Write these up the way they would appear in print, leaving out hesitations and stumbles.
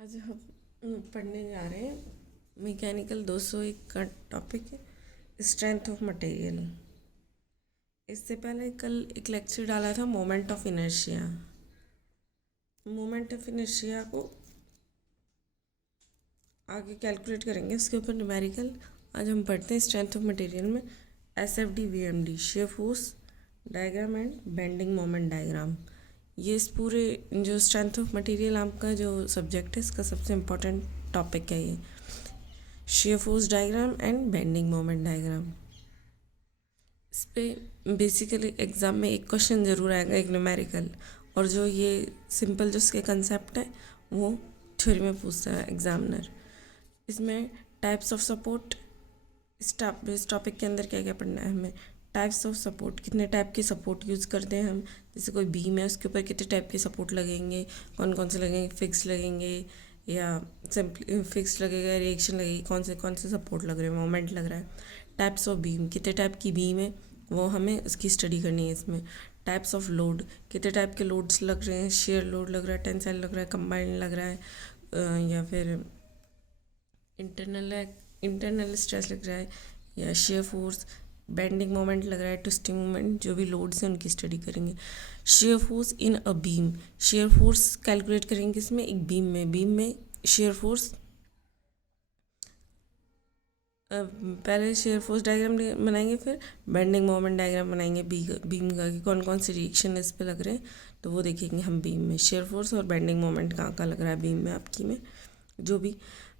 आज हम पढ़ने जा रहे हैं मैकेनिकल 201 का टॉपिक है स्ट्रेंथ ऑफ मटेरियल। इससे पहले कल एक लेक्चर डाला था moment of inertia. Moment of inertia को आगे कैलकुलेट करेंगे, उसके ऊपर न्यूमेरिकल। आज हम पढ़ते हैं स्ट्रेंथ ऑफ मटेरियल में SFD VMD shear force diagram and bending moment diagram. ये इस पूरे जो स्ट्रेंथ ऑफ मटेरियल आपका जो सब्जेक्ट है इसका सबसे इम्पोर्टेंट टॉपिक है ये shear force diagram and bending moment diagram. इस पर बेसिकली एग्ज़ाम में एक क्वेश्चन ज़रूर आएगा, एक न्यूमेरिकल, और जो ये सिंपल जो इसके कंसेप्ट है वो थ्योरी में पूछता है एग्जामिनर। इसमें टाइप्स ऑफ सपोर्ट, इस टॉपिक के अंदर क्या क्या पढ़ना है हमें। टाइप्स ऑफ सपोर्ट, कितने टाइप के सपोर्ट यूज़ करते हैं हम। जैसे कोई बीम है उसके ऊपर कितने टाइप के सपोर्ट लगेंगे, कौन कौन से लगेंगे, फिक्स लगेंगे या सिंपली फिक्स लगेगा, रिएक्शन लगेगी, कौन से सपोर्ट लग रहे हैं, मोमेंट लग रहा है। टाइप्स ऑफ बीम, कितने टाइप की बीम है वो हमें उसकी स्टडी करनी है इसमें। टाइप्स ऑफ लोड, कितने टाइप के लोड्स लग रहे हैं, शेयर लोड लग रहा है, टेंसाइल लग रहा है, कंबाइंड लग रहा है, या फिर इंटरनल स्ट्रेस लग रहा है, या शेयर फोर्स, बेंडिंग मोमेंट लग रहा है, ट्विस्टिंग मोमेंट, जो भी लोड्स हैं उनकी स्टडी करेंगे। Shear force in a beam, shear force calculate करेंगे इसमें एक बीम में शेयर फोर्स। पहले शेयर फोर्स डायग्राम बनाएंगे, फिर बेंडिंग मोमेंट डायग्राम बनाएंगे बीम का कि कौन कौन से रिएक्शन इस पे लग रहे हैं, तो वो देखेंगे हम बीम में। शेयर फोर्स और बेंडिंग मोमेंट कहाँ कहाँ लग रहा है बीम में आपकी में, जो भी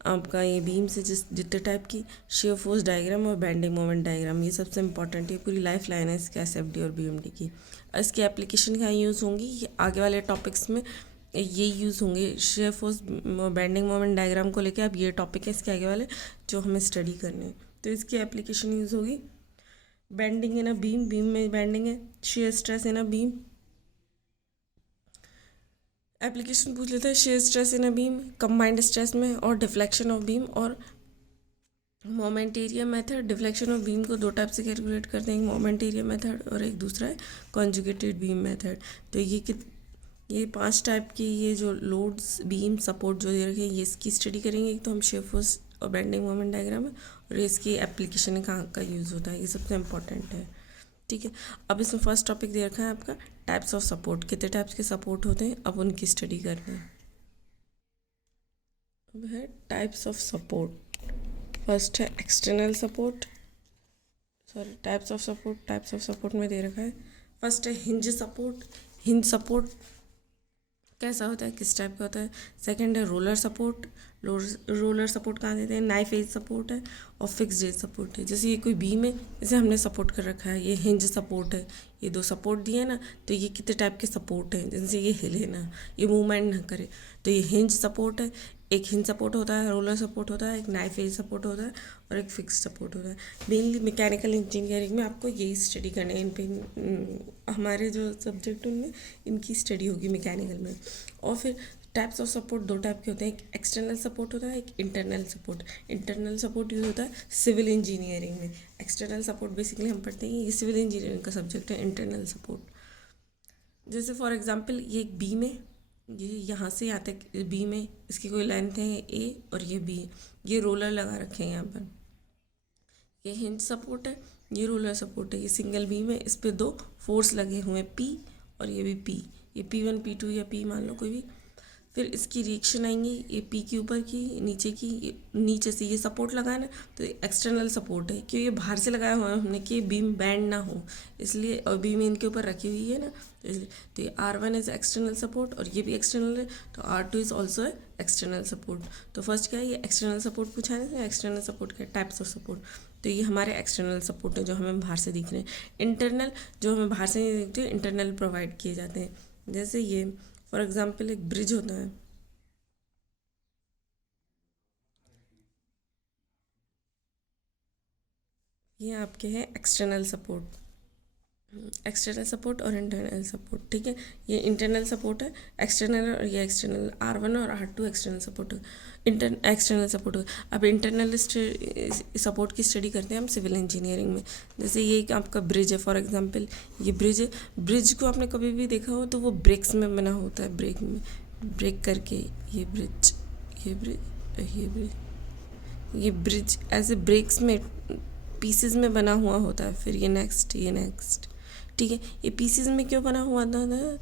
आपका ये बीम से जितने टाइप की शेयर फोर्स डायग्राम और बेंडिंग मोमेंट डायग्राम, ये सबसे इंपॉर्टेंट है, पूरी लाइफ लाइन है इसके SFD और BMD की। इसकी एप्लीकेशन क्या यूज़ होंगी, ये आगे वाले टॉपिक्स में ये यूज़ होंगे। Shear force bending moment diagram को लेके अब ये टॉपिक है इसके आगे वाले जो हमें स्टडी करने हैं, तो इसकी एप्लीकेशन यूज़ होगी। Bending in a beam, beam में बेंडिंग है, shear stress in a beam. Application पूछ लेते हैं shear stress in a beam, combined stress में, और डिफ्लेक्शन ऑफ बीम, और moment area method. Deflection of beam को दो टाइप से कैलकुलेट करते हैं, एक मोमेंट एरिया मेथड और एक दूसरा है कॉन्जुगेटेड बीम मेथड। तो ये 5 टाइप की ये जो लोड्स बीम सपोर्ट जो दे रखे हैं ये इसकी स्टडी करेंगे। एक तो हम शेयर फोर्स और बेंडिंग मोमेंट डायग्राम है, और इसकी एप्लीकेशन कहाँ का यूज़ होता है, ये सबसे इम्पोर्टेंट है। ठीक है, अब इसमें फर्स्ट टॉपिक दे रखा है आपका टाइप्स ऑफ सपोर्ट, कितने टाइप्स के सपोर्ट होते हैं, अब उनकी स्टडी करना है। अब है टाइप्स ऑफ सपोर्ट। फर्स्ट है external support, types of support में दे रखा है। फर्स्ट है हिंज सपोर्ट। हिंज सपोर्ट कैसा होता है, किस टाइप का होता है। सेकंड है रोलर सपोर्ट। रोलर सपोर्ट कहाँ देते हैं, नाइफ एज सपोर्ट है और फिक्स्ड एज सपोर्ट है। जैसे ये कोई बीम है, इसे हमने सपोर्ट कर रखा है, ये हिंज सपोर्ट है। ये 2 सपोर्ट दिए ना, तो ये कितने टाइप के सपोर्ट हैं, जिनसे ये हिले ना, ये मूवमेंट ना करे, तो ये हिंज सपोर्ट है। एक हिंज सपोर्ट होता है, रोलर सपोर्ट होता है, एक नाइफ एज सपोर्ट होता है और एक फिक्स सपोर्ट होता है। मेनली मैकेनिकल इंजीनियरिंग में आपको यही स्टडी करना है। इन पे हमारे जो सब्जेक्ट उनमें इनकी स्टडी होगी मैकेनिकल में। और फिर टाइप्स ऑफ सपोर्ट 2 टाइप के होते हैं, एक एक्सटर्नल सपोर्ट होता है, एक internal support. Internal support use होता है सिविल इंजीनियरिंग में। एक्सटर्नल सपोर्ट बेसिकली हम पढ़ते हैं, ये सिविल इंजीनियरिंग का सब्जेक्ट है इंटरनल सपोर्ट। जैसे फॉर एग्जांपल ये एक बीम है, ये यहाँ से यहाँ तक बीम है, इसकी कोई लेंथ है A और ये B है, ये रोलर लगा रखे हैं यहाँ पर। ये हिंज सपोर्ट है, ये रोलर सपोर्ट है, ये सिंगल बीम है, इस पे 2 फोर्स लगे हुए हैं P और ये भी P, ये P1 P2 या P मान लो कोई भी। फिर इसकी रिएक्शन आएंगी, ये P के ऊपर की, नीचे की, नीचे से ये सपोर्ट लगा है ना, तो ये एक्सटर्नल सपोर्ट है, क्योंकि ये बाहर से लगाया हुआ है हमने कि बीम बैंड ना हो इसलिए, और बीम इनके ऊपर रखी हुई है ना, तो इसलिए तो ये R1 इज़ एक्सटर्नल सपोर्ट और ये भी एक्सटर्नल है, तो R2 is also external support. तो फर्स्ट क्या है, ये एक्सटर्नल सपोर्ट पूछा है ना, एक्सटर्नल सपोर्ट के टाइप्स ऑफ सपोर्ट, तो ये हमारे एक्सटर्नल सपोर्ट है जो हमें बाहर से दिख रहे हैं। इंटरनल जो हमें बाहर से नहीं दिखते, इंटरनल प्रोवाइड किए जाते हैं। जैसे ये फॉर एग्जाम्पल एक ब्रिज होता है, ये आपके हैं एक्सटर्नल सपोर्ट, एक्सटर्नल सपोर्ट और इंटरनल सपोर्ट। ठीक है, ये इंटरनल सपोर्ट है एक्सटर्नल, और ये एक्सटर्नल R1 और R2 एक्सटर्नल सपोर्ट है, एक्सटर्नल सपोर्ट है। अब इंटरनल सपोर्ट की स्टडी करते हैं हम सिविल इंजीनियरिंग में। जैसे ये आपका ब्रिज है फॉर एग्जांपल, ये ब्रिज है, ब्रिज को आपने कभी भी देखा हो तो वो ब्रेक्स में बना होता है, ब्रेक में, ब्रेक करके ये ब्रिज, ये ब्रिज, ये ब्रिज ऐसे ब्रेक्स में पीसेस में बना हुआ होता है, फिर ये नेक्स्ट, ठीक है। ये पीसेस में क्यों बना हुआ था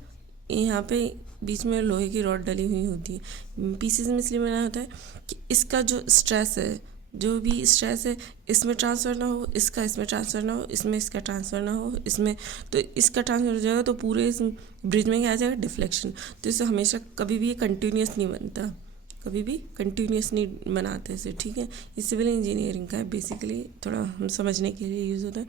यहाँ पे बीच में लोहे की रॉड डली हुई होती है। पीसेस में इसलिए बना होता है कि इसका जो स्ट्रेस है, जो भी स्ट्रेस है, इसमें ट्रांसफ़र ना हो, इसका इसमें ट्रांसफ़र ना हो, इसमें इसका ट्रांसफ़र ना हो, इसमें तो इसका ट्रांसफ़र हो जाएगा, तो पूरे इस ब्रिज में क्या आ जाएगा, डिफ्लेक्शन। तो इससे हमेशा कभी भी ये कंटिन्यूस नहीं बनता, कभी भी कंटिन्यूस नहीं बनाते इसे, ठीक है। ये सिविल इंजीनियरिंग का है, बेसिकली थोड़ा हम समझने के लिए यूज़ होता है।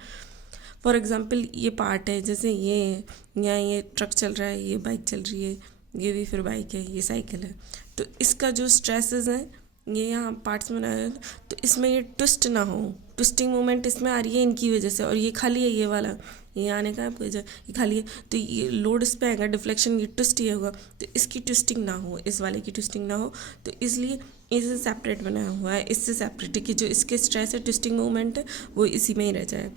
फॉर एग्ज़ाम्पल ये पार्ट है, जैसे ये यहाँ ये ट्रक चल रहा है, ये बाइक चल रही है, ये भी फिर बाइक है, ये साइकिल है। तो इसका जो स्ट्रेसेस हैं ये यहाँ पार्ट्स में बनाए, तो इसमें ये ट्विस्ट ना हो, ट्विस्टिंग मोमेंट इसमें आ रही है इनकी वजह से, और ये खाली है, ये वाला ये आने का आपको ये खाली है, तो ये लोड इस पर आएगा, डिफ्लेक्शन ये ट्विस्ट ये होगा, तो इसकी ट्विस्टिंग ना हो, इस वाले की ट्विस्टिंग ना हो, तो इसलिए इसे सेपरेट बनाया हुआ है, इससे सेपरेट है कि जो इसके स्ट्रेस है, ट्विस्टिंग मोमेंट है, वो इसी में ही रह जाए।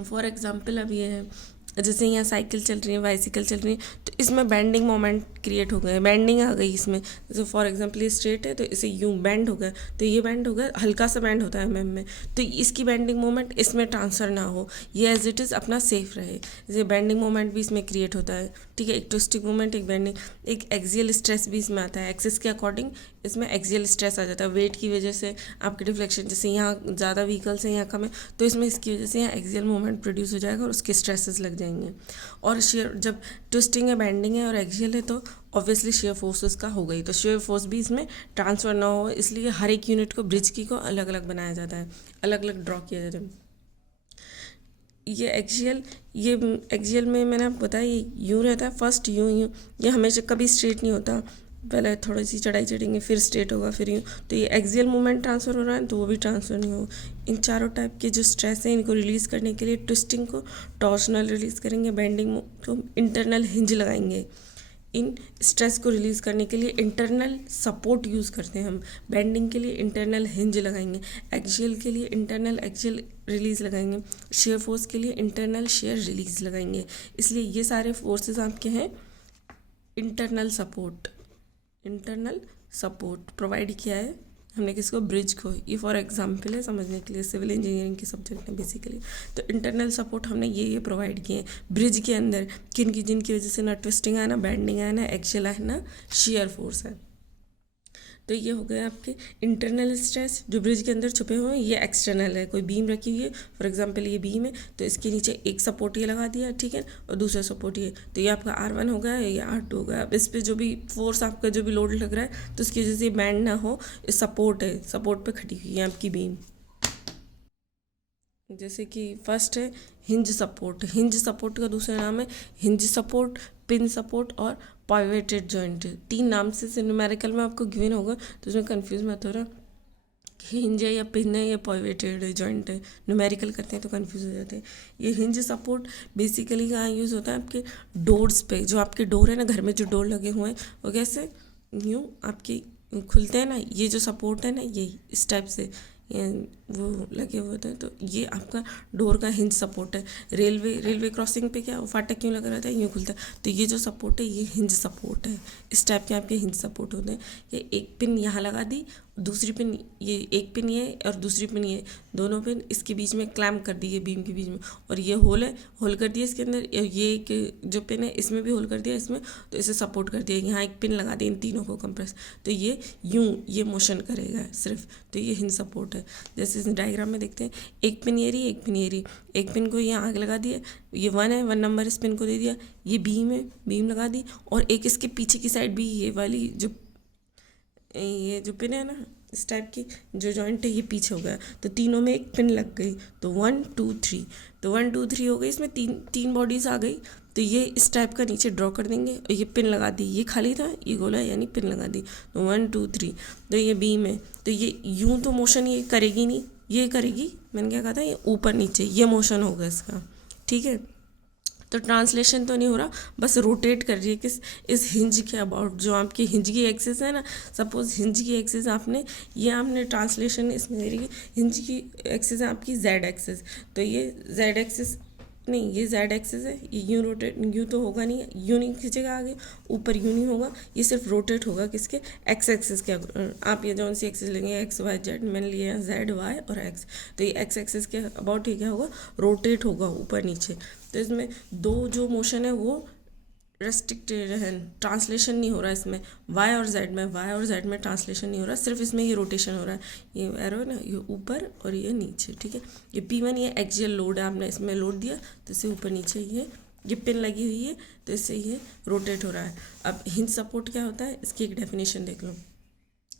फॉर एग्ज़ाम्पल अब ये है, जैसे यहाँ साइकिल चल रही है, बाइसिकल चल रही है, तो इसमें बैंडिंग मोमेंट क्रिएट हो गए, बैंडिंग आ गई इसमें। जैसे फॉर एग्जांपल ये स्ट्रेट है, तो इसे यूँ बैंड हो गया, तो ये बैंड हो गया, हल्का सा बैंड होता है एमएम में, तो इसकी बैंडिंग मोमेंट इसमें ट्रांसफ़र ना हो, ये एज इट इज़ अपना सेफ रहे। जैसे बैंडिंग मोमेंट भी इसमें क्रिएट होता है, ठीक है, एक ट्विस्टिंग मोमेंट, एक बैंडिंग, एक एक्सियल स्ट्रेस भी इसमें आता है, एक्सिस के अकॉर्डिंग इसमें एक्सियल स्ट्रेस आ जाता है, वेट की वजह से आपके डिफ्लेक्शन, जैसे यहाँ ज़्यादा व्हीकल्स हैं, यहाँ कम है, तो इसमें इसकी वजह से यहाँ एक्सियल मोमेंट प्रोड्यूस हो जाएगा और उसके स्ट्रेसेस लग जाएंगे। और शेयर जब ट्विस्टिंग है, बैंडिंग है और एक्सियल है, तो ऑब्वियसली शेयर फोर्सेस का हो गई, तो शेयर फोर्स भी इसमें ट्रांसफ़र ना हो, इसलिए हर एक यूनिट को, ब्रिज की को अलग अलग बनाया जाता है, अलग अलग ड्रॉ किया जाता है। ये एक्सियल में मैंने आपको बताया ये यूँ रहता है, फर्स्ट यूँ, ये हमेशा कभी स्ट्रेट नहीं होता, पहले थोड़ी सी चढ़ाई चढ़ेंगे, फिर स्ट्रेट होगा, फिर यूँ, तो ये एक्सियल मूवमेंट ट्रांसफ़र हो रहा है, तो वो भी ट्रांसफ़र नहीं हो। इन चारों टाइप के जो स्ट्रेस हैं, इनको रिलीज़ करने के लिए ट्विस्टिंग को टॉर्शनल रिलीज़ करेंगे, बेंडिंग को इंटरनल हिंज लगाएंगे। इन स्ट्रेस को रिलीज़ करने के लिए इंटरनल सपोर्ट यूज़ करते हैं हम, बेंडिंग के लिए इंटरनल हिंज लगाएंगे, एक्सियल के लिए इंटरनल एक्सियल रिलीज़ लगाएंगे, शेयर फोर्स के लिए इंटरनल शेयर रिलीज़ लगाएंगे। इसलिए ये सारे फोर्सेस आपके हैं इंटरनल सपोर्ट प्रोवाइड किया है हमने किसको, ब्रिज को। ये फॉर एग्जांपल है समझने के लिए, सिविल इंजीनियरिंग के सब्जेक्ट में बेसिकली। तो इंटरनल सपोर्ट हमने ये प्रोवाइड किए हैं ब्रिज के अंदर, जिनकी वजह से ना ट्विस्टिंग है, ना बैंडिंग है, ना एक्सियल है, ना शेयर फोर्स है। तो ये हो गए आपके इंटरनल स्ट्रेस जो ब्रिज के अंदर छुपे हुए हैं। ये एक्सटर्नल है, कोई बीम रखी हुई है, फॉर एग्जांपल ये बीम है, तो इसके नीचे एक सपोर्ट ये लगा दिया, ठीक है, और दूसरा सपोर्ट ये, तो ये आपका R1 हो गया, ये R2 हो गया। अब इस पर जो भी फोर्स आपका जो भी लोड लग रहा है, तो उसकी वजह से बैंड ना हो, सपोर्ट है, सपोर्ट पर खड़ी हुई है आपकी बीम। जैसे कि फर्स्ट है हिंज सपोर्ट का दूसरा नाम है हिंज सपोर्ट, पिन सपोर्ट और पाइवेटेड जॉइंट। 3 नाम से न्यूमेरिकल में आपको गिवन होगा, तो उसमें कंफ्यूज मत हो रहा कि हिंज है या पिन है या पाइवेटेड जॉइंट है, न्यूमेरिकल करते हैं तो कंफ्यूज हो जाते हैं। ये हिंज सपोर्ट बेसिकली कहाँ यूज़ होता है, आपके डोर्स पे, जो आपके डोर है ना, घर में जो डोर लगे हुए हैं, वो कैसे यूँ आपके खुलते हैं ना, ये जो सपोर्ट है ना, ये इस टाइप से वो लगे हुए थे, तो ये आपका डोर का हिंज सपोर्ट है। रेलवे क्रॉसिंग पे क्या फाटक क्यों लगा रहता है, यूँ खुलता है, तो ये जो सपोर्ट है ये हिंज सपोर्ट है। इस टाइप के आपके हिंज सपोर्ट होते हैं। ये एक पिन यहाँ लगा दी, दूसरी पिन ये, एक पिन ये और दूसरी पिन ये, दोनों पिन इसके बीच में क्लैम्प कर दी है बीम के बीच में, और ये होल है, होल कर दिया इसके अंदर, ये एक जो पिन है इसमें भी होल कर दिया इसमें, तो इसे सपोर्ट कर दिया, यहाँ एक पिन लगा दी, इन तीनों को कंप्रेस, तो ये यूँ ये मोशन करेगा सिर्फ, तो ये हिंज सपोर्ट है। जैसे इस डायग्राम में देखते हैं, एक पिन ये रही, एक पिन ये रही, एक पिन को यहाँ आग लगा दिया, ये 1 है, 1 नंबर इस पिन को दे दिया, ये बीम है, बीम लगा दी, और एक इसके पीछे की साइड भी ये वाली ये जो पिन है ना, इस टाइप की जो जॉइंट है, ये पीछे हो गया, तो तीनों में एक पिन लग गई, तो 1 2 3, तो 1 2 3 हो गई, इसमें तीन बॉडीज़ आ गई, तो ये इस टाइप का नीचे ड्रॉ कर देंगे, और ये पिन लगा दी, ये खाली था, ये गोला यानी पिन लगा दी, तो 1 2 3, तो ये बीम है, तो ये यूँ तो मोशन ये करेगी नहीं, ये करेगी, मैंने क्या कहा था, ये ऊपर नीचे ये मोशन होगा इसका, ठीक है। तो ट्रांसलेशन तो नहीं हो रहा, बस रोटेट कर रही है किस, इस हिंज के अबाउट, जो आपकी हिंज की एक्सिस है ना, सपोज हिंज की एक्सिस आपने ट्रांसलेशन इसमें दे रही है, हिंज की एक्सिस है आपकी जेड एक्सिस, तो ये जेड एक्सिस नहीं, ये जेड एक्सिस है, ये यूँ रोटेट, यूँ तो होगा नहीं, यूँ नहीं खींचेगा आगे, ऊपर यूँ नहीं होगा, ये सिर्फ रोटेट होगा किसके, एक्स एक्सिस के। आप ये जौन सी एक्सिस लेंगे, एक्स वाई जेड, मैंने लिया है जेड वाई और एक्स, तो ये एक्स एक्सिस के अबाउट ये क्या होगा, रोटेट होगा ऊपर नीचे। तो इसमें दो जो मोशन है वो रेस्ट्रिक्टेड है, ट्रांसलेशन नहीं हो रहा इसमें, वाई और जेड में ट्रांसलेशन नहीं हो रहा, सिर्फ इसमें ये रोटेशन हो रहा है। ये एरो है ना, ये ऊपर और ये नीचे, ठीक है। ये P1 ये एक्सियल लोड है, आपने इसमें लोड दिया तो इससे ऊपर नीचे ये पिन लगी हुई है, तो इससे ये रोटेट हो रहा है। अब हिंज सपोर्ट क्या होता है, इसकी एक डेफिनेशन देख लो।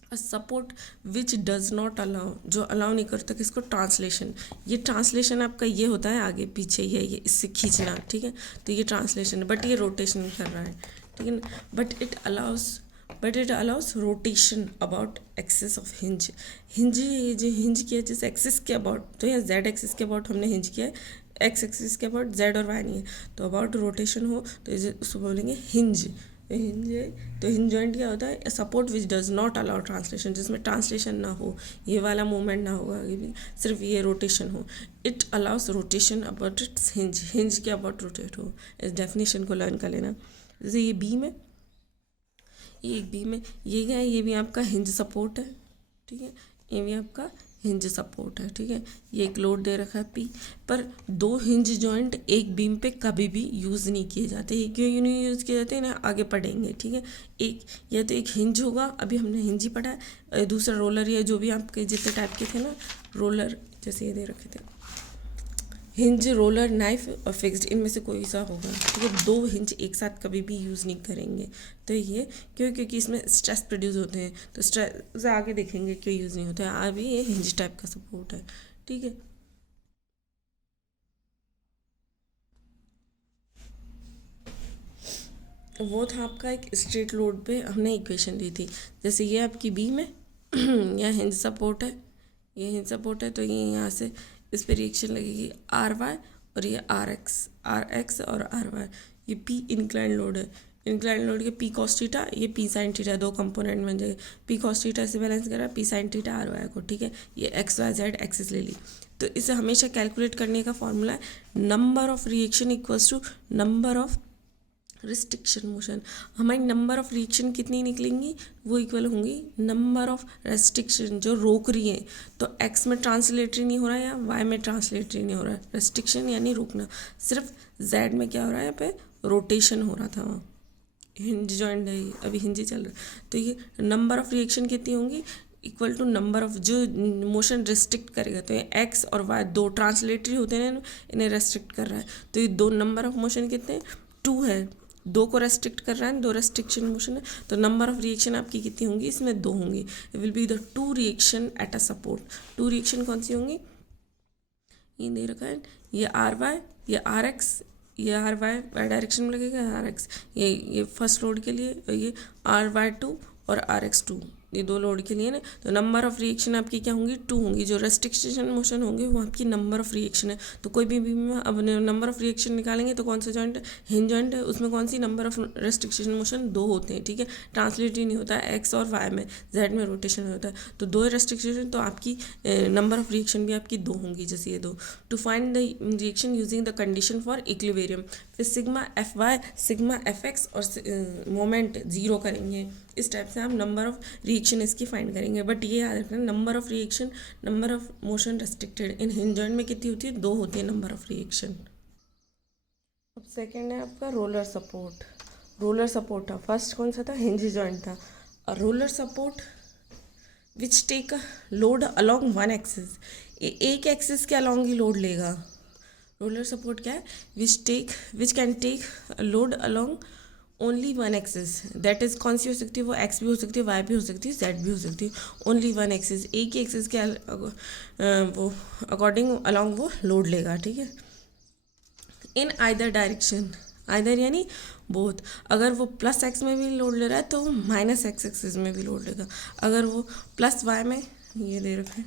A support which does not allow, जो अलाउ नहीं करता किसको, ट्रांसलेशन। ये ट्रांसलेशन आपका ये होता है आगे पीछे, ये इससे खींचना, ठीक है। तो ये ट्रांसलेशन है, बट ये रोटेशन कर रहा है, ठीक है ना। But it allow us rotation about axis of hinge. ये जो हिंज किया जिस एक्सिस के अबाउट, तो यहाँ जेड एक्सिस के अबाउट हमने हिंज किया है, एक्स एक्सिस के अबाउट जेड और वाई नहीं है, तो अबाउट रोटेशन हो तो उसको बोलेंगे हिंज। तो हिंज जॉइंट क्या होता है, support which does not allow translation, जिसमें ट्रांसलेशन ना हो, ये वाला मूवमेंट ना होगा, सिर्फ ये रोटेशन हो। It allow us rotation about it's hinge के अबाउट रोटेट हो। इस डेफिनेशन को लर्न कर लेना। जैसे ये बीम है, ये एक बीम है, ये क्या है, ये भी आपका हिंज सपोर्ट है, ठीक है, ये भी आपका हिंज सपोर्ट है, ठीक है। ये एक लोड दे रखा है P, पर दो हिंज जॉइंट एक बीम पे कभी भी यूज़ नहीं किए जाते। ये क्यों नहीं यूज़ किए जाते हैं ना, आगे पढ़ेंगे, ठीक है। एक या तो एक हिंज होगा, अभी हमने हिंज ही पढ़ा है, दूसरा रोलर, या जो भी आपके जितने टाइप के थे ना रोलर, जैसे ये दे रखे थे, हिंज, रोलर, नाइफ और फिक्स्ड, इनमें से कोई सा होगा, ठीक है। दो हिंज एक साथ कभी भी यूज़ नहीं करेंगे। तो ये क्योंकि इसमें स्ट्रेस प्रोड्यूस होते हैं, तो स्ट्रेस आगे देखेंगे क्यों यूज़ नहीं होता है। अभी ये हिंज टाइप का सपोर्ट है, ठीक है। वो था आपका एक स्ट्रेट लोड पे हमने इक्वेशन दी थी। जैसे ये आपकी बीम है, यहाँ हिंज सपोर्ट है, ये हिंज सपोर्ट है, तो ये यहाँ से इस पर रिएक्शन लगेगी RY, और ये RX और RY। ये P इंक्लाइन लोड है, इंक्लाइन लोड के P cos थीटा, ये P sin थीटा, दो कंपोनेंट बन जाएगा। P cos थीटा से बैलेंस करा P sin थीटा RY को, ठीक है। ये XYZ एक्सिस ले ली। तो इसे हमेशा कैलकुलेट करने का फॉर्मूला है number of reaction equals to number of restriction motion. हमारी नंबर ऑफ रिएक्शन कितनी निकलेंगी, वो इक्वल होंगी नंबर ऑफ रेस्ट्रिक्शन जो रोक रही है। तो एक्स में ट्रांसलेटरी नहीं हो रहा है या वाई में ट्रांसलेटरी नहीं हो रहा है, रेस्ट्रिक्शन यानी रोकना। सिर्फ जेड में क्या हो रहा है, यहाँ पे रोटेशन हो रहा था, वहाँ हिंज जॉइंट है, अभी हिंज ही चल रहा है। तो ये नंबर ऑफ रिएक्शन कितनी होंगी, इक्वल टू नंबर ऑफ जो मोशन रेस्ट्रिक्ट करेगा। तो ये एक्स और वाई दो ट्रांसलेटरी होते हैं, इन्हें रेस्ट्रिक्ट कर रहा है। तो ये दो नंबर ऑफ मोशन कितने, 2 है, दो को रेस्ट्रिक्ट कर रहा है, दो रेस्ट्रिक्शन मोशन है। तो नंबर ऑफ रिएक्शन आपकी कितनी होंगी, इसमें 2 होंगी। It will be the 2 reaction at a support. 2 reaction कौन सी होंगी, ये दे रखा है, ये RY, ये RX, ये RY वाई डायरेक्शन में लगेगा, RX ये फर्स्ट लोड के लिए, ये RY2 और RX2, ये दो लोड के लिए ना। तो नंबर ऑफ रिएक्शन आपकी क्या होंगी, 2 होंगी। जो रेस्ट्रिक्शन मोशन होंगे वो आपकी नंबर ऑफ रिएक्शन है। तो कोई भी बीम में अब नंबर ऑफ रिएक्शन निकालेंगे तो कौन सा जॉइंट है, हिंज जॉइंट है, उसमें कौन सी नंबर ऑफ रेस्ट्रिक्शन मोशन 2 होते हैं, ठीक है। ट्रांसलेट ही नहीं होता है, एक्स और वाई में, जेड में रोटेशन होता है। तो 2 रेस्ट्रिक्शन, तो आपकी नंबर ऑफ रिएक्शन भी आपकी 2 होंगी, जैसे ये 2। To find the reaction using the condition for equilibrium, फिर सिग्मा FY, सिग्मा FX और मोमेंट 0 करेंगे। इस टाइप से आप नंबर ऑफ रिएक्शन इसकी फाइंड करेंगे। बट ये याद रखना, number of reaction, number of motion restricted in hinge joint में कितनी होती है, 2 होती है नंबर ऑफ रिएक्शन। अब सेकेंड है आपका रोलर सपोर्ट। रोलर सपोर्ट था, फर्स्ट कौन सा था, हिंज जॉइंट था। और roller support which take a load along one axis, एक एक्सिस के अलॉन्ग ही लोड लेगा। रोलर सपोर्ट क्या है, which can take load along only one axis, that is कौन सी हो सकती है, वो एक्स भी हो सकती है, वाई भी हो सकती है, जेड भी हो सकती है। ओनली वन एक्सिस, एक ही एक्सिस के वो अकॉर्डिंग अलॉन्ग वो लोड लेगा, ठीक है। इन आइदर डायरेक्शन, आइदर यानी बोथ। अगर वो प्लस एक्स में भी लोड ले रहा है तो वो माइनस एक्स एक्सिस में भी लोड लेगा। अगर वो प्लस वाई में, ये दे रखा है,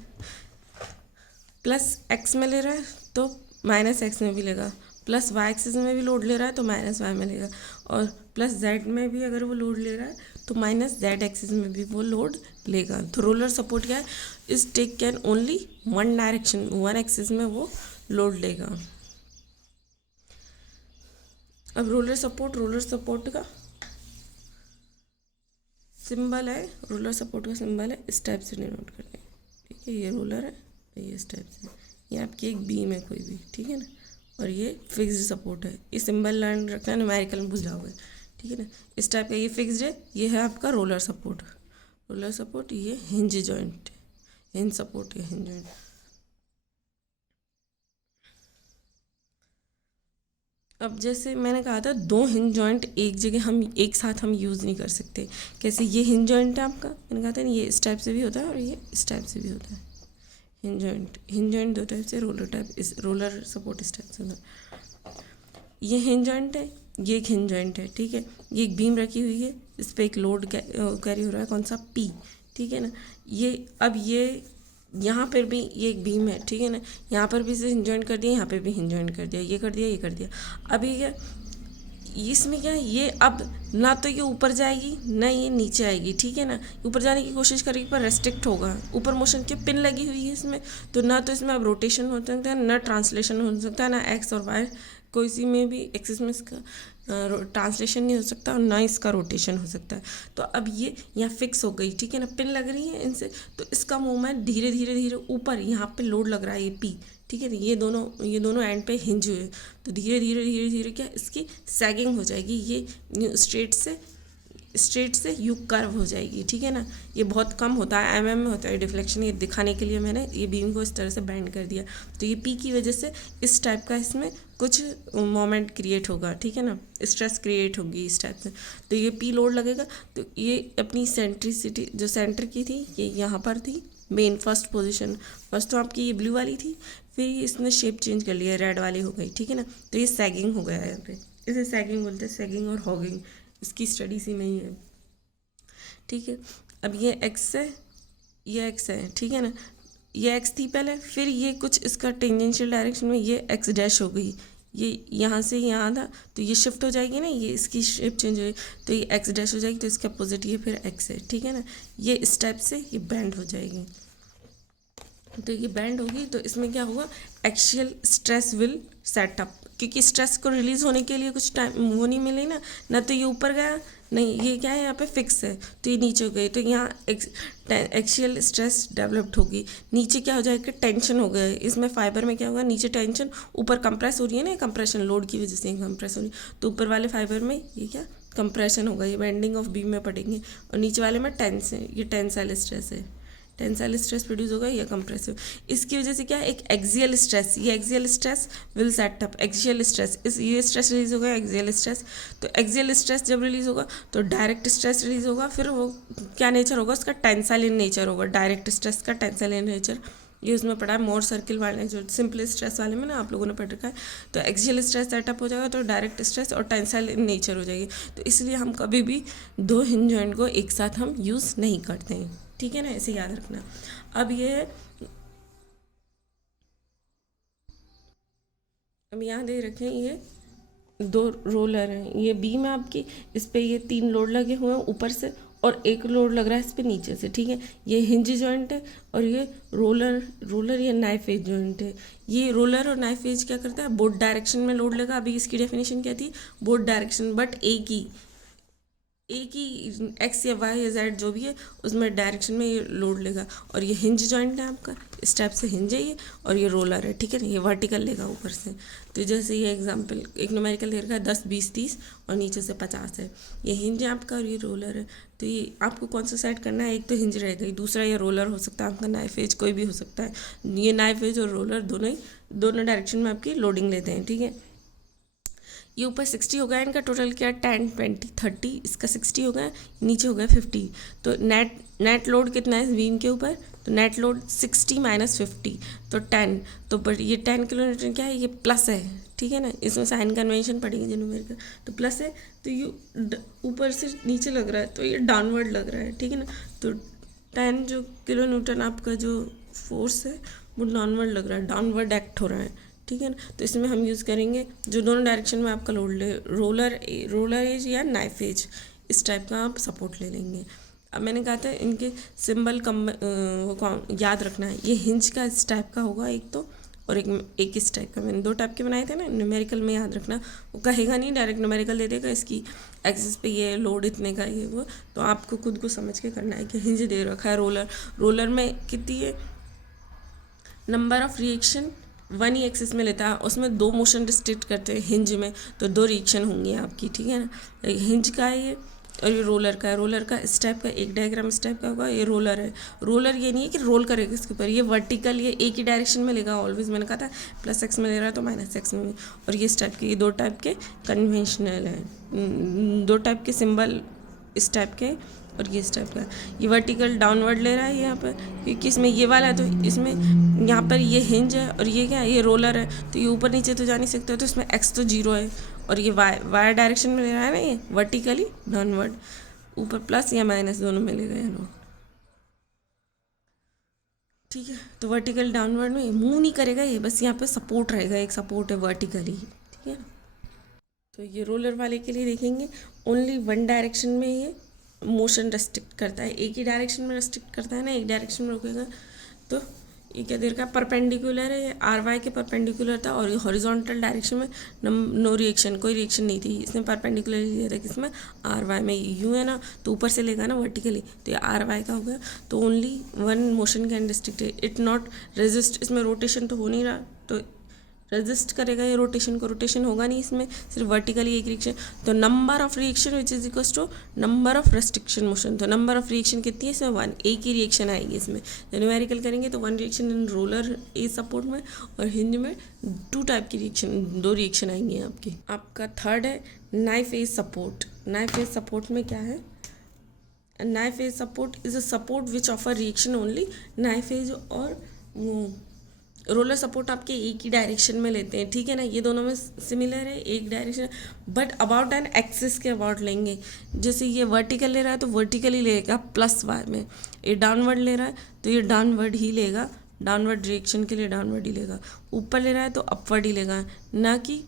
प्लस एक्स में ले रहा है तो माइनस एक्स में भी लेगा, प्लस वाई एक्सिस में भी लोड ले रहा है तो माइनस वाई में लेगा, और प्लस जेड में भी अगर वो लोड ले रहा है तो माइनस जेड एक्सिस में भी वो लोड लेगा। तो रोलर सपोर्ट क्या है, इस take can only one direction, one axis में वो लोड लेगा। अब रोलर सपोर्ट का सिंबल है, रोलर सपोर्ट का सिंबल है, इस टाइप से डिनोट करते हैं, ठीक है। ये रोलर है, ये इस टाइप से, ये आपकी एक बीम है कोई भी, ठीक है ना, और ये फिक्स्ड सपोर्ट है। ये सिंबल लर्न रखना, न्यूमेरिकल में भूल जाओगे, ठीक है ना। इस टाइप का ये फिक्स्ड है, ये है आपका रोलर सपोर्ट। रोलर सपोर्ट, ये हिंज जॉइंट, हिंज सपोर्ट, ये हिंज जॉइंट। अब जैसे मैंने कहा था, दो हिंज जॉइंट एक जगह हम एक साथ हम यूज़ नहीं कर सकते। कैसे, ये हिंज जॉइंट है आपका, मैंने कहा था ना, ये इस टाइप से भी होता है और ये इस टाइप से भी होता है। हिंज जॉइंट दो टाइप से, रोलर टाइप, इस रोलर सपोर्ट इस टाइप से होता है। ये हिंज जॉइंट है, ये एक हिंज जॉइंट है, ठीक है। ये एक बीम रखी हुई है, इस पर एक लोड कैरी हो रहा है, कौन सा, पी, ठीक है ना। ये अब ये यहाँ पर भी ये एक बीम है, ठीक है ना, यहाँ पर भी इसे हिंज जॉइंट कर दिया, यहाँ पर भी हिंज जॉइंट कर दिया, ये कर दिया, ये कर दिया। अभी क्या इसमें क्या है, ये अब ना तो ये ऊपर जाएगी ना ये नीचे आएगी, ठीक है ना। ऊपर जाने की कोशिश करेगी पर रेस्ट्रिक्ट होगा, ऊपर मोशन की पिन लगी हुई है इसमें, तो ना तो इसमें अब रोटेशन हो सकता है, ना ट्रांसलेशन हो सकता है, ना एक्स और वाई कोई सी में भी एक्सिस में इसका ट्रांसलेशन नहीं हो सकता और ना इसका रोटेशन हो सकता है। तो अब ये यहाँ फिक्स हो गई, ठीक है ना, पिन लग रही है इनसे, तो इसका मूवमेंट धीरे धीरे धीरे ऊपर यहाँ पे लोड लग रहा है, ये पी, ठीक है। ये दोनों एंड पे हिंज हुए, तो धीरे धीरे धीरे धीरे क्या इसकी सैगिंग हो जाएगी, ये स्ट्रेट से यू कर्व हो जाएगी, ठीक है ना। ये बहुत कम होता है, एमएम में होता है डिफ्लेक्शन, ये दिखाने के लिए मैंने ये बीम को इस तरह से बेंड कर दिया। तो ये पी की वजह से इस टाइप का इसमें कुछ मोमेंट क्रिएट होगा, ठीक है ना, स्ट्रेस क्रिएट होगी इस टाइप से। तो ये पी लोड लगेगा, तो ये अपनी सेंट्रिसिटी जो सेंटर की थी ये यहाँ पर थी, मेन फर्स्ट पोजीशन, फर्स्ट तो आपकी ये ब्लू वाली थी, फिर इसने शेप चेंज कर लिया, रेड वाली हो गई, ठीक है ना। तो ये सैगिंग हो गया है यहाँ पे, इसे सैगिंग बोलते हैं, सैगिंग और हॉगिंग, इसकी स्टडी इसी में ही है, ठीक है। अब ये एक्स है, ये एक्स है, ठीक है ना, ये एक्स थी पहले, फिर ये कुछ इसका टेंजेंशियल डायरेक्शन में ये एक्स डैश हो गई, ये यहाँ से यहाँ था, तो ये शिफ्ट हो जाएगी ना, ये इसकी शेप चेंज हो गई, तो ये एक्स डैश हो जाएगी, तो इसका अपोजिट ये फिर एक्स है, ठीक है ना। ये इस टाइप से ये बैंड हो जाएगी, तो ये बैंड होगी, तो इसमें क्या होगा, एक्शियल स्ट्रेस विल सेटअप, क्योंकि स्ट्रेस को रिलीज होने के लिए कुछ टाइम वो नहीं मिली ना, ना तो ये ऊपर गया, नहीं ये क्या है यहाँ पे फिक्स है, तो ये नीचे हो गई, तो यहाँ एक्शियल स्ट्रेस डेवलप्ड होगी, नीचे क्या हो जाएगा, टेंशन हो गया, इसमें फाइबर में क्या होगा, नीचे टेंशन, ऊपर कंप्रेस हो रही है ना, कंप्रेशन लोड की वजह से कंप्रेस हो रही है, तो ऊपर वाले फाइबर में ये क्या कंप्रेशन होगा, ये बेंडिंग ऑफ बीम में पड़ेंगे, और नीचे वाले में टेंस है, ये टेंसाइल स्ट्रेस है, टेंसाइल स्ट्रेस प्रोड्यूस होगा या कंप्रेसिव, इसकी वजह से क्या है, एक एक्सियल स्ट्रेस, ये axial stress will set up, axial stress, इस ये स्ट्रेस रिलीज होगा, एक्सियल स्ट्रेस, तो एक्सियल स्ट्रेस जब रिलीज होगा तो डायरेक्ट स्ट्रेस रिलीज होगा, फिर वो क्या नेचर होगा उसका, टेंसाइल इन नेचर होगा, डायरेक्ट स्ट्रेस का टेंसाइल इन नेचर, ये उसमें पढ़ा है मोर सर्किल वाले जो सिंपल स्ट्रेस वाले में ना आप लोगों ने पढ़ रखा है। तो एक्सियल स्ट्रेस सेटअप हो जाएगा, तो डायरेक्ट स्ट्रेस और टेंसाइल इन नेचर हो जाएगी, तो इसलिए हम कभी भी दो हिंज जॉइंट को एक साथ हम यूज़ नहीं करते हैं, ठीक है ना, ऐसे याद रखना। अब यहाँ दे रखे हैं ये दो रोलर हैं, ये बीम है आपकी, इस पे ये 3 लोड लगे हुए हैं ऊपर से, और एक लोड लग रहा है इस पे नीचे से, ठीक है। ये हिंज जॉइंट है, और ये रोलर या नाइफ एज जॉइंट है। ये रोलर और नाइफ एज क्या करता है, बोथ डायरेक्शन में लोड लेगा, अभी इसकी डेफिनेशन क्या थी, बोथ डायरेक्शन, बट एक ही एक्स या वाई या जेड जो भी है उसमें डायरेक्शन में ये लोड लेगा, और ये हिंज जॉइंट है आपका, इस टाइप से हिंज है ये, और ये रोलर है, ठीक है ना, ये वर्टिकल लेगा ऊपर से। तो जैसे ये एग्जांपल एक न्यूमेरिकल दे रखा है 10 20 30 और नीचे से 50 है, ये हिंज है आपका और ये रोलर है। तो ये आपको कौन सा सेट करना है, एक तो हिंज रहेगा, दूसरा ये रोलर हो सकता है आपका, नाइफ एज कोई भी हो सकता है, ये नाइफ एज और रोलर दोनों डायरेक्शन में आपकी लोडिंग लेते हैं, ठीक है। ये ऊपर 60 हो गया, इनका टोटल क्या 10 20 30, इसका 60 हो गया, नीचे हो गया 50, तो नेट लोड कितना है इस बीम के ऊपर, तो नेट लोड 60 माइनस 50 तो 10, तो बट ये 10 किलोमीटर क्या है, ये प्लस है, ठीक है ना, इसमें साइन कन्वेंशन पड़ेगी जो न्यूमेरिकल, तो प्लस है, तो ये ऊपर से नीचे लग रहा है, तो ये डाउनवर्ड लग रहा है, ठीक है ना। तो 10 जो किलो न्यूटन आपका जो फोर्स है वो डाउनवर्ड लग रहा है, डाउनवर्ड एक्ट हो रहा है, ठीक है ना। तो इसमें हम यूज़ करेंगे जो दोनों डायरेक्शन में आपका लोड ले, रोलर एज या नाइफ एज, इस टाइप का आप सपोर्ट ले लेंगे। अब मैंने कहा था इनके सिंबल याद रखना है, ये हिंज का इस टाइप का होगा एक तो, और एक इस टाइप का। मैंने 2 टाइप के बनाए थे ना, न्यूमेरिकल में याद रखना, वो कहेगा नहीं, डायरेक्ट न्यूमेरिकल दे देगा इसकी एक्सिस पे ये लोड इतने का ये वो, तो आपको खुद को समझ के करना है कि हिंज दे रखा है रोलर में कितनी है number of reaction 1 he axis में लेता है, उसमें 2 मोशन रिस्ट्रिक्ट करते हैं हिंज में, तो 2 रिएक्शन होंगी आपकी, ठीक है ना। हिंज का है ये और ये रोलर का है। रोलर का इस टाइप का एक डायग्राम इस टाइप का होगा, ये रोलर है। रोलर ये नहीं है कि रोल करेगा इसके ऊपर, ये वर्टिकल, ये एक ही डायरेक्शन में लेगा ऑलवेज। मैंने कहा था +x में ले रहा है तो -x में भी। और ये इस टाइप के, ये 2 टाइप के कन्वेंशनल है, 2 टाइप के सिंबल इस टाइप के और ये इस टाइप का। ये वर्टिकल डाउनवर्ड ले रहा है यहाँ पर, क्योंकि इसमें ये वाला है तो इसमें यहाँ पर ये हिंज है और ये क्या है, ये रोलर है, तो ये ऊपर नीचे तो जा नहीं सकते, तो इसमें x तो 0 है। और ये वाई डायरेक्शन में ले रहा है ना, ये वर्टिकली डाउनवर्ड, ऊपर प्लस या माइनस दोनों में ले गए हैं, ठीक है। तो वर्टिकल डाउनवर्ड में मूव नहीं करेगा ये, बस यहाँ पे सपोर्ट रहेगा, एक सपोर्ट है वर्टिकली, ठीक है। तो ये रोलर वाले के लिए देखेंगे ओनली 1 डायरेक्शन में ये मोशन रेस्ट्रिक्ट करता है, एक ही डायरेक्शन में रेस्ट्रिक्ट करता है ना, एक डायरेक्शन में रुकेगा। तो ये क्या दे रखा है, परपेंडिकुलर है, ये RY के परपेंडिकुलर था, और ये हॉरिजॉन्टल डायरेक्शन में नो रिएक्शन, कोई रिएक्शन नहीं थी, इसने परपेंडिकुलर लिया था, किसमें RY में। यूँ है ना तो ऊपर से लेगा ना वर्टिकली, तो ये RY का हो गया। तो only 1 motion can restrict it not resist, इसमें रोटेशन तो हो नहीं रहा, तो रेजिस्ट करेगा ये रोटेशन को, रोटेशन होगा नहीं इसमें, सिर्फ वर्टिकली एक रिएक्शन। तो number of reaction which is equals to number of restriction motion. तो नंबर ऑफ रिएक्शन कितनी है इसमें, 1, एक ही रिएक्शन आएगी इसमें। जब न्यूमेरिकल करेंगे तो 1 reaction in roller a support में, और हिंज में 2 टाइप की रिएक्शन, 2 रिएक्शन आएंगी आपकी। आपका थर्ड है knife edge support. Knife edge support में क्या है, knife edge support is a support which offer reaction only knife edge, और रोलर सपोर्ट आपके एक ही डायरेक्शन में लेते हैं, ठीक है ना। ये दोनों में सिमिलर है, एक direction, but about an axis के अबाउट लेंगे। जैसे ये वर्टिकल ले रहा है तो वर्टिकली लेगा +y में, ये डाउनवर्ड ले रहा है तो ये डाउनवर्ड ही लेगा, डाउनवर्ड डायरेक्शन के लिए डाउनवर्ड ही लेगा। ऊपर ले रहा है तो अपवर्ड ही लेगा, ना कि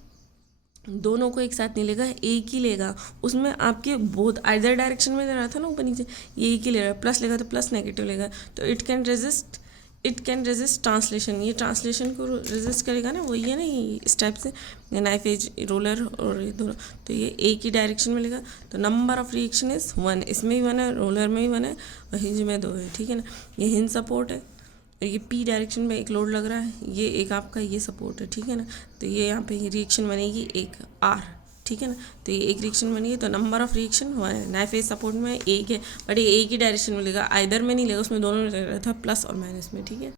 दोनों को एक साथ नहीं लेगा, एक ही लेगा। उसमें आपके बोथ आइदर डायरेक्शन में ले रहा था ना ऊपर नीचे, ये एक ही ले रहा है, प्लस लेगा तो प्लस, नेगेटिव लेगा, तो इट कैन रेजिस्ट ट्रांसलेशन। ये ट्रांसलेशन को रेजिस्ट करेगा ना, वही है ना ये इस टाइप से नाइफ एज रोलर और ये दोनों, तो ये एक ही डायरेक्शन में लेगा। तो नंबर ऑफ रिएक्शन इज 1, इसमें भी 1 है, रोलर में भी 1 है, और हिंज में 2 है, ठीक है ना। ये हिंज सपोर्ट है, और ये P डायरेक्शन में एक लोड लग रहा है, ये एक आपका ये सपोर्ट है, ठीक है ना। तो ये यहाँ पे रिएक्शन बनेगी एक R, ठीक है ना। तो ये एक रिएक्शन बनी है, तो नंबर ऑफ रिएक्शन 1 है। नाइफ एज सपोर्ट में एक है, बट ये एक ही डायरेक्शन में लेगा, आइदर में नहीं लेगा, उसमें दोनों में लग रहा था, प्लस और माइनस में, ठीक है।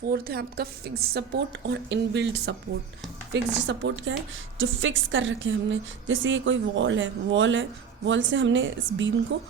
फोर्थ है आपका फिक्स सपोर्ट और इनबिल्ट सपोर्ट। फिक्स्ड सपोर्ट क्या है, जो फिक्स कर रखे हैं हमने, जैसे ये कोई वॉल से हमने इस बीम को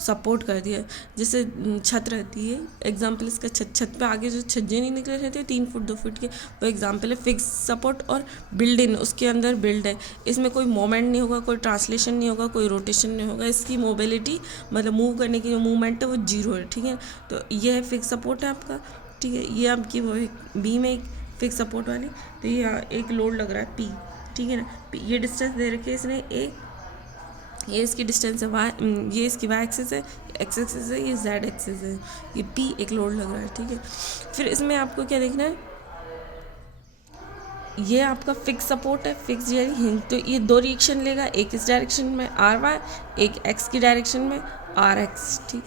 सपोर्ट कर दिया। जैसे छत रहती है, एग्जाम्पल इसका छत पे आगे जो छज्जे नहीं निकले रहते 3 फुट 2 फुट के, वो एग्जाम्पल है फिक्स सपोर्ट। और बिल्ड इन, उसके अंदर बिल्ड है, इसमें कोई मोमेंट नहीं होगा, कोई ट्रांसलेशन नहीं होगा, कोई रोटेशन नहीं होगा, इसकी मोबिलिटी मतलब मूव करने की जो मूवमेंट है वो 0 है, ठीक है। तो ये है फिक्स सपोर्ट है आपका, ठीक है। ये आपकी वो बीम है एक फिक्स सपोर्ट वाली। तो ये एक लोड लग रहा है P, ठीक है ना। ये डिस्टेंस दे रखी है इसने A, ये इसकी डिस्टेंस है y, ये इसकी y एक्सिस है, x एक्सिस है, ये z एक्सिस है, ये P एक लोड लग रहा है, ठीक है। फिर इसमें आपको क्या देखना है, ये आपका फिक्स सपोर्ट है, फिक्स यानी हिंज। तो ये 2 रिएक्शन लेगा, एक इस डायरेक्शन में RY, एक x की डायरेक्शन में RX, ठीक।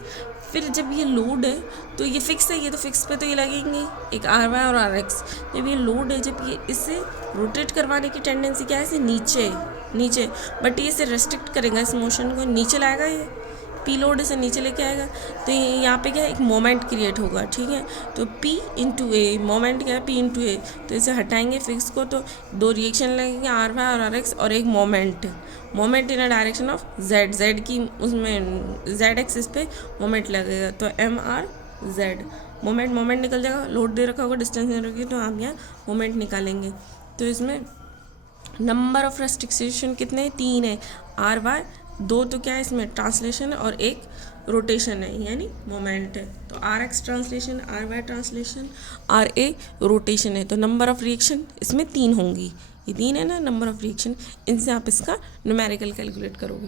फिर जब ये लोड है तो ये फिक्स है, ये तो फिक्स पे तो ये लगेंगे एक RY और RX। जब ये लोड है, जब ये इसे रोटेट करवाने की टेंडेंसी क्या है, इसे नीचे, बट ये इसे रेस्ट्रिक्ट करेगा, इस मोशन को नीचे लाएगा, ये P लोड इसे नीचे लेके आएगा। तो यहाँ पे क्या है, एक मोमेंट क्रिएट होगा, ठीक है। तो P इंटू ए, मोमेंट क्या है P इंटू ए, तो इसे हटाएंगे फिक्स को, तो 2 रिएक्शन लगेंगे RY और RX, और एक moment in a direction of Z की, उसमें Z एक्सिस पे मोमेंट लगेगा, तो MRZ। मोमेंट निकल जाएगा, लोड दे रखा होगा, डिस्टेंस दे रखी, तो हम यहाँ मोमेंट निकालेंगे। तो इसमें नंबर ऑफ रेस्ट्रिक्शन कितने, 3 है, RY 2, तो क्या है इसमें ट्रांसलेशन और एक रोटेशन है, यानी मोमेंट है। तो RX translation, RY translation, RA rotation है। तो नंबर ऑफ रिएक्शन इसमें 3 होंगी, ये 3 है ना नंबर ऑफ रिएक्शन, इनसे आप इसका न्यूमेरिकल कैलकुलेट करोगे,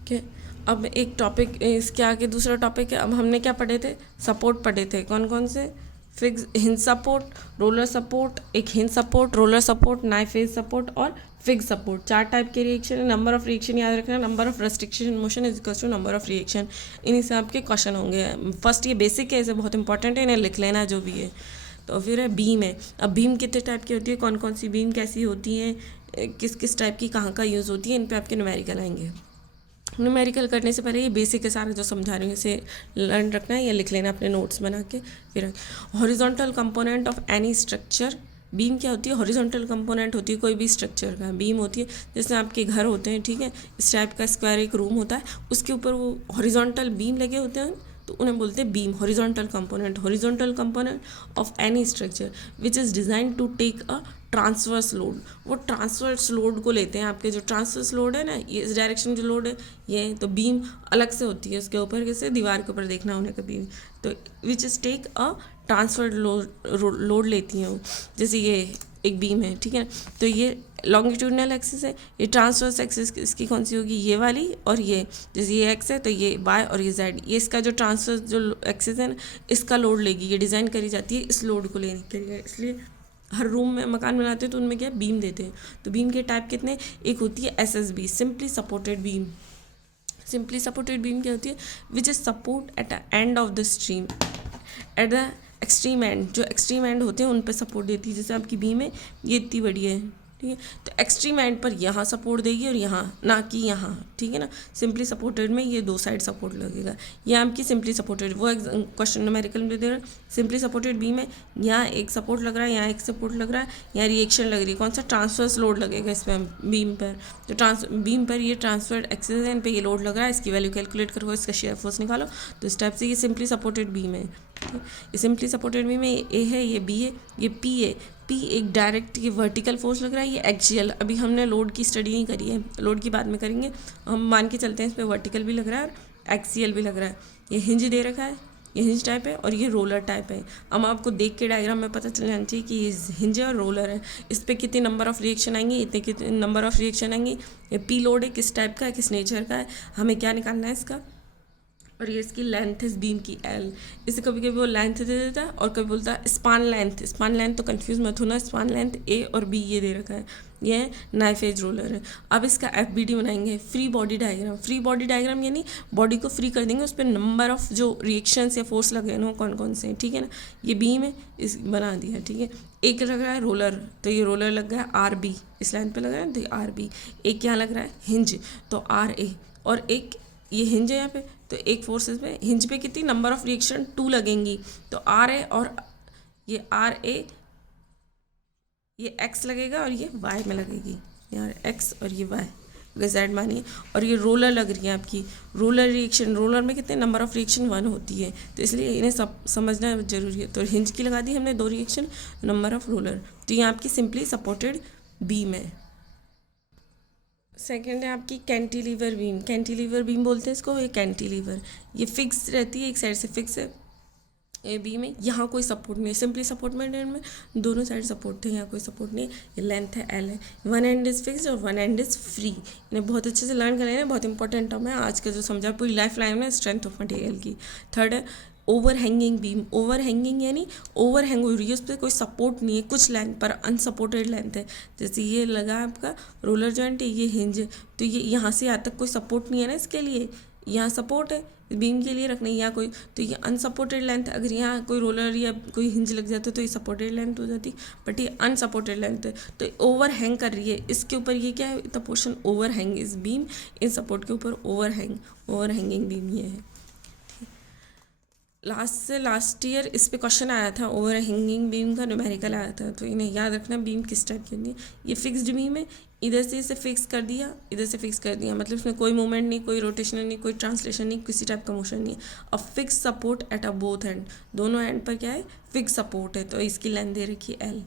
ठीक है। अब एक टॉपिक इसके आगे दूसरा टॉपिक है, अब हमने क्या पढ़े थे, सपोर्ट पढ़े थे, कौन कौन से, fix hinge support, roller support, एक hinge support, roller support, knife edge support और फिक्स सपोर्ट। 4 टाइप के रिएक्शन है। नंबर ऑफ रिएक्शन याद रखना, number of restriction motion is equal to number of reaction. इन्हीं से आपके क्वेश्चन होंगे। फर्स्ट ये बेसिक है, इसे बहुत इंपॉर्टेंट है, इन्हें लिख लेना जो भी है। तो फिर है बीम है। अब बीम कितने टाइप की होती है, कौन कौन सी बीम कैसी होती है, किस किस टाइप की कहाँ का यूज़ होती है, इन पे आपके न्यूमेरिकल आएंगे। न्यूमेरिकल करने से पहले ये बेसिक है सारा जो समझा रही हूँ, इसे लर्न रखना है या लिख लेना अपने नोट्स बना के। फिर horizontal component of any structure. Beam क्या होती है, हॉरिजॉन्टल कंपोनेंट होती है कोई भी स्ट्रक्चर का। बीम होती है जैसे आपके घर होते हैं, ठीक है, इस टाइप का स्क्वायर एक रूम होता है, उसके ऊपर वो हॉरिजॉन्टल बीम लगे होते हैं, तो उन्हें बोलते हैं beam, horizontal component of any structure which is design to take a transverse load. वो ट्रांसवर्स लोड को लेते हैं, आपके जो ट्रांसवर्स लोड है ना, ये इस डायरेक्शन जो लोड है ये, तो बीम अलग से होती है उसके ऊपर, कैसे दीवार के ऊपर देखना उन्हें कभी, तो which is take a transfer load लेती हैं वो। जैसे ये एक बीम है, ठीक है, तो ये लॉन्गिट्यूडनल एक्सिस है, ये ट्रांसवर्स एक्सिस इसकी कौन सी होगी, ये वाली, और ये जैसे ये एक्स है तो ये वाई और ये जेड, ये इसका जो ट्रांसवर्स जो एक्सिस है ना, इसका लोड लेगी। ये डिज़ाइन करी जाती है इस लोड को लेने के लिए, इसलिए हर रूम में मकान बनाते हैं तो उनमें क्या बीम देते हैं। तो बीम के टाइप कितने, एक होती है SSB, simply supported beam. Simply supported beam क्या होती है, which is support at the end of the stream, at the extreme and, जो एक्सट्रीम एंड होते हैं उन पर सपोर्ट देती है। जैसे आपकी बीम है ये इतनी बड़ी है, ठीक है, तो एक्सट्रीम एंड पर यहाँ सपोर्ट देगी और यहाँ, ना कि यहाँ, ठीक है ना। सिंपली सपोर्टेड में ये 2 साइड सपोर्ट लगेगा। ये आपकी सिंपली सपोर्टेड, वो क्वेश्चन न्यूमेरिकल में दे रहा है, सिंपली सपोर्टेड बीम है, यहाँ एक सपोर्ट लग रहा है, यहाँ एक सपोर्ट लग रहा है, यहाँ रिएक्शन लग रही है, कौन सा ट्रांसवर्स लोड लगेगा इस पर बीम पर, तो बीम पर ये ट्रांसफर्ड एक्सिस है, इन पर ये लोड लग रहा है, इसकी वैल्यू कैलकुलेट करो, इसका शेयर फोर्स निकालो। तो इस टाइप से ये सिंपली सपोर्टेड बीम है। ये सिंपली सपोर्टेड बीम में ए है, ये बी है, ये पी है। पी एक डायरेक्ट ये वर्टिकल फोर्स लग रहा है, ये एक्सियल। अभी हमने लोड की स्टडी नहीं करी है, लोड की बाद में करेंगे। हम मान के चलते हैं इस पर वर्टिकल भी लग रहा है और एक्सियल भी लग रहा है। ये हिंज दे रखा है, ये हिंज टाइप है और ये रोलर टाइप है। अब आपको देख के डायग्राम में पता चल जाना चाहिए कि ये हिंज है और रोलर है। इस पर कितने नंबर ऑफ रिएक्शन आएंगे, इतने कितने नंबर ऑफ रिएक्शन आएंगे। ये पी लोड है, किस टाइप का है, किस नेचर का है, हमें क्या निकालना है इसका। और ये इसकी लेंथ है बीम की L। इसे कभी कभी वो लेंथ दे देता है और कभी बोलता है स्पान लेंथ। स्पान लेंथ तो कंफ्यूज मत होना, स्पान लेंथ A और B ये दे रखा है। ये है नाइफ एज रोलर है। अब इसका FBD बनाएंगे, free body diagram. Free body diagram यानी बॉडी को फ्री कर देंगे, उस पर नंबर ऑफ जो रिएक्शंस या फोर्स लगे ना कौन कौन से हैं, ठीक है ना। ये बीम है, इस बना दिया, ठीक है। एक लग रहा है रोलर, तो ये रोलर लग गया RB, इस लाइन पे लग रहा है तो RB। एक यहाँ लग रहा है हिंज, तो RA, और एक ये हिंज है यहाँ पे, तो एक फोर्सेस पे हिंज पे कितनी नंबर ऑफ रिएक्शन 2 लगेंगी, तो RA और ये RA, ये X लगेगा और ये Y में लगेगी, यहाँ X और ये Y अगर Z मानिए। और ये रोलर लग रही है आपकी, रोलर रिएक्शन, रोलर में कितने नंबर ऑफ रिएक्शन 1 होती है, तो इसलिए इन्हें सब समझना जरूरी है। तो हिंज की लगा दी हमने 2 रिएक्शन, नंबर ऑफ रोलर, तो ये आपकी सिंपली सपोर्टेड बीम है। सेकेंड है आपकी कैंटिलीवर बीम। कैंटिलीवर बीम बोलते हैं इसको, ये कैंटिलीवर, ये फिक्स रहती है, एक साइड से फिक्स है ए बी में, यहाँ कोई सपोर्ट नहीं है। सिंपली सपोर्टमेंट में दोनों साइड सपोर्ट थे, यहाँ कोई सपोर्ट नहीं है। ये लेंथ है L है, 1 एंड इज फिक्स और 1 एंड इज फ्री। इन्हें बहुत अच्छे से लर्न कर लेना, बहुत इंपॉर्टेंट टर्म है आज का जो समझा, पूरी लाइफ लाइन में स्ट्रेंथ ऑफ मटेरियल की। थर्ड है over hanging beam. Over hanging यानी ओवर हैंग हो रही है, उस पर कोई सपोर्ट नहीं है, कुछ लेंथ पर अनसपोर्टेड लेंथ है। जैसे ये लगा आपका रोलर जॉइंट है, ये हिंज है, तो ये यहाँ से यहाँ तक कोई सपोर्ट नहीं है ना इसके लिए, यहाँ सपोर्ट है बीम के लिए रखना है, या कोई, तो ये अनसपोर्टेड लेंथ, अगर यहाँ कोई रोलर या कोई हिंज लग जाता तो ये सपोर्टेड लेंथ हो जाती, बट ये अनसपोर्टेड लेंथ है, तो ओवर हैंग कर रही है इसके ऊपर। ये क्या है, द पोर्शन ओवर हैंग इस बीम इन सपोर्ट के ऊपर ओवर हैंगिंग बीम ये है। लास्ट ईयर इस पे क्वेश्चन आया था, ओवर हैंगिंग बीम का न्यूमेरिकल आया था, तो इन्हें याद रखना बीम किस टाइप की होती है। ये फिक्स्ड बीम है, इधर से इसे फिक्स कर दिया, इधर से फिक्स कर दिया, मतलब इसमें कोई मूवमेंट नहीं, कोई रोटेशन नहीं, कोई ट्रांसलेशन नहीं, किसी टाइप का मोशन नहीं है। अब fix support at a both and, दोनों एंड पर क्या है, फिक्स सपोर्ट है, तो इसकी लेंथ दे रखी है L।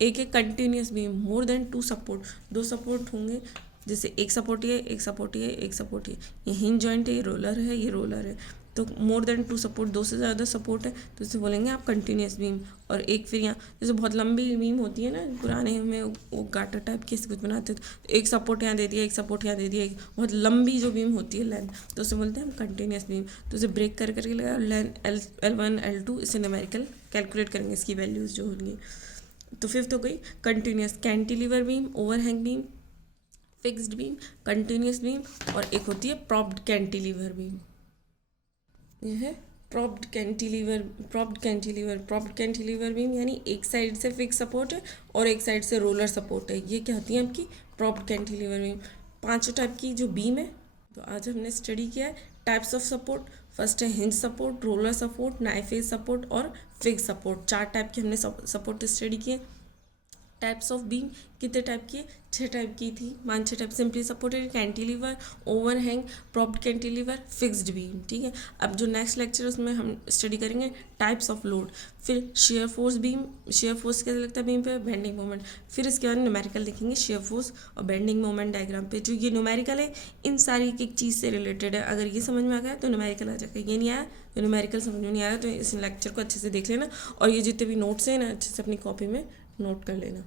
एक है continuous beam, more than 2 support, 2 support होंगे, जैसे एक सपोर्ट ये, एक सपोर्ट ये, एक सपोर्ट ये हिंज जॉइंट है, ये रोलर है, ये रोलर है, तो मोर देन 2 सपोर्ट, 2 से ज़्यादा सपोर्ट है तो इसे बोलेंगे आप कंटिन्यूस बीम। और एक फिर यहाँ जैसे बहुत लंबी बीम होती है ना, पुराने में वो गाटर टाइप के कुछ बनाते थे, तो एक सपोर्ट यहाँ दे दिया, एक सपोर्ट यहाँ दे दिया, एक बहुत लंबी जो बीम होती है लेंथ, तो उसे बोलते हैं हम कंटिन्यूस बीम। तो उसे ब्रेक कर करके लगा लेंथ L1 L2, इसे न्यूमेरिकल कैलकुलेट करेंगे इसकी वैल्यूज़ जो होंगी। तो फिफ्थ हो गई continuous cantilever beam, overhang beam, fixed beam, continuous beam, और एक होती है प्रॉप्ड कैंटिलीवर बीम। यह है प्रॉप्ड कैंटिलीवर बीम, यानी एक साइड से फिक्स सपोर्ट है और एक साइड से रोलर सपोर्ट है, ये क्या होती है आपकी प्रॉप्ड कैंटिलीवर बीम। 5 टाइप की जो बीम है, तो आज हमने स्टडी किया है टाइप्स ऑफ सपोर्ट। फर्स्ट है hinge support, roller support, knife edge support और फिक्स सपोर्ट। 4 टाइप के हमने सपोर्ट स्टडी किए। टाइप्स ऑफ बीम कितने टाइप की है? 6 टाइप की थी। 6 type, simply supported, cantilever, overhang, propped cantilever, fixed beam. ठीक है, अब जो नेक्स्ट लेक्चर उसमें हम स्टडी करेंगे टाइप्स ऑफ लोड, फिर shear force beam, shear force कैसे लगता है बीम पे, बेंडिंग मोमेंट, फिर इसके बाद न्यूमेरिकल देखेंगे शेयर फोर्स और बेंडिंग मोमेंट डायग्राम पे। जो ये न्यूमेरिकल है इन सारी एक चीज़ से रिलेटेड है, अगर ये समझ में आ गया तो न्यूमेरिकल आ जाएगा, ये नहीं आया तो न्यूमेरिकल समझ में नहीं आया, तो इस लेक्चर को अच्छे से देख लेना और ये जितने भी नोट्स हैं ना अच्छे से अपनी कॉपी में नोट कर लेना।